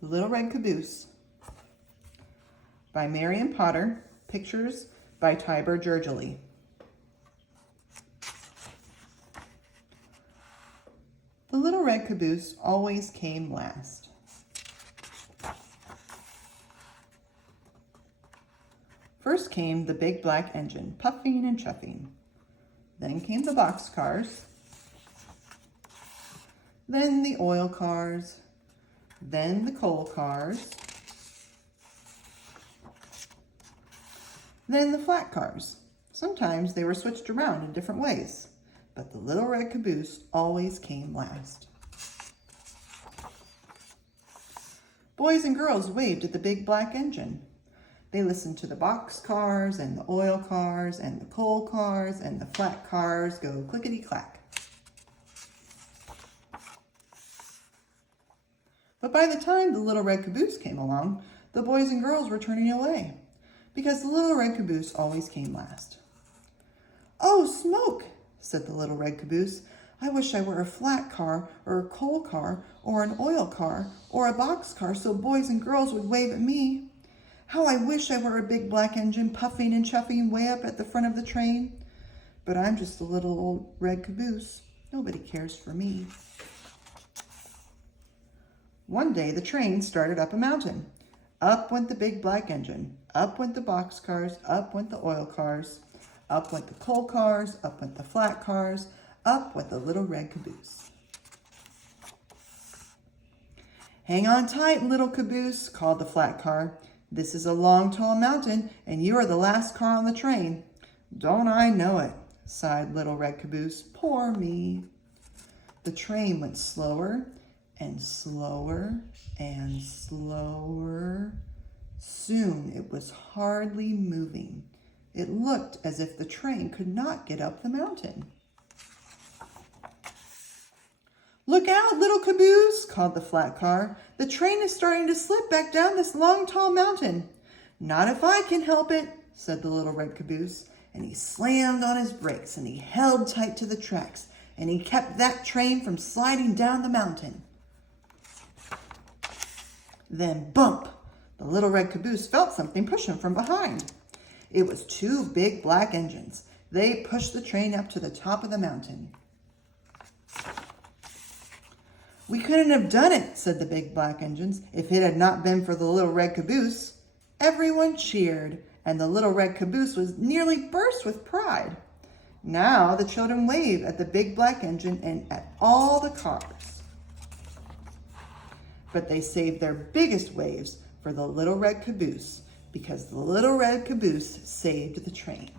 The Little Red Caboose by Marian Potter, pictures by Tibor Gergely. The little red caboose always came last. First came the big black engine, puffing and chuffing. Then came the box cars. Then the oil cars. Then the coal cars. Then the flat cars. Sometimes they were switched around in different ways, but the little red caboose always came last. Boys and girls waved at the big black engine. They listened to the box cars and the oil cars and the coal cars and the flat cars go clickety-clack. But by the time the little red caboose came along, the boys and girls were turning away because the little red caboose always came last. "Oh, smoke," said the little red caboose. "I wish I were a flat car or a coal car or an oil car or a box car so boys and girls would wave at me. How I wish I were a big black engine puffing and chuffing way up at the front of the train. But I'm just a little old red caboose. Nobody cares for me." One day the train started up a mountain. Up went the big black engine. Up went the box cars. Up went the oil cars. Up went the coal cars. Up went the flat cars. Up went the little red caboose. "Hang on tight, little caboose," called the flat car. "This is a long, tall mountain, and you are the last car on the train." "Don't I know it?" sighed little red caboose. "Poor me." The train went slower and slower and slower. Soon it was hardly moving. It looked as if the train could not get up the mountain. "Look out, little caboose," called the flat car. "The train is starting to slip back down this long, tall mountain." "Not if I can help it," said the little red caboose. And he slammed on his brakes and he held tight to the tracks and he kept that train from sliding down the mountain. Then bump! The little red caboose felt something push him from behind. It was two big black engines. They pushed the train up to the top of the mountain. "We couldn't have done it," said the big black engines, "if it had not been for the little red caboose." Everyone cheered, and the little red caboose was nearly burst with pride. Now the children waved at the big black engine and at all the cars. But they saved their biggest waves for the little red caboose because the little red caboose saved the train.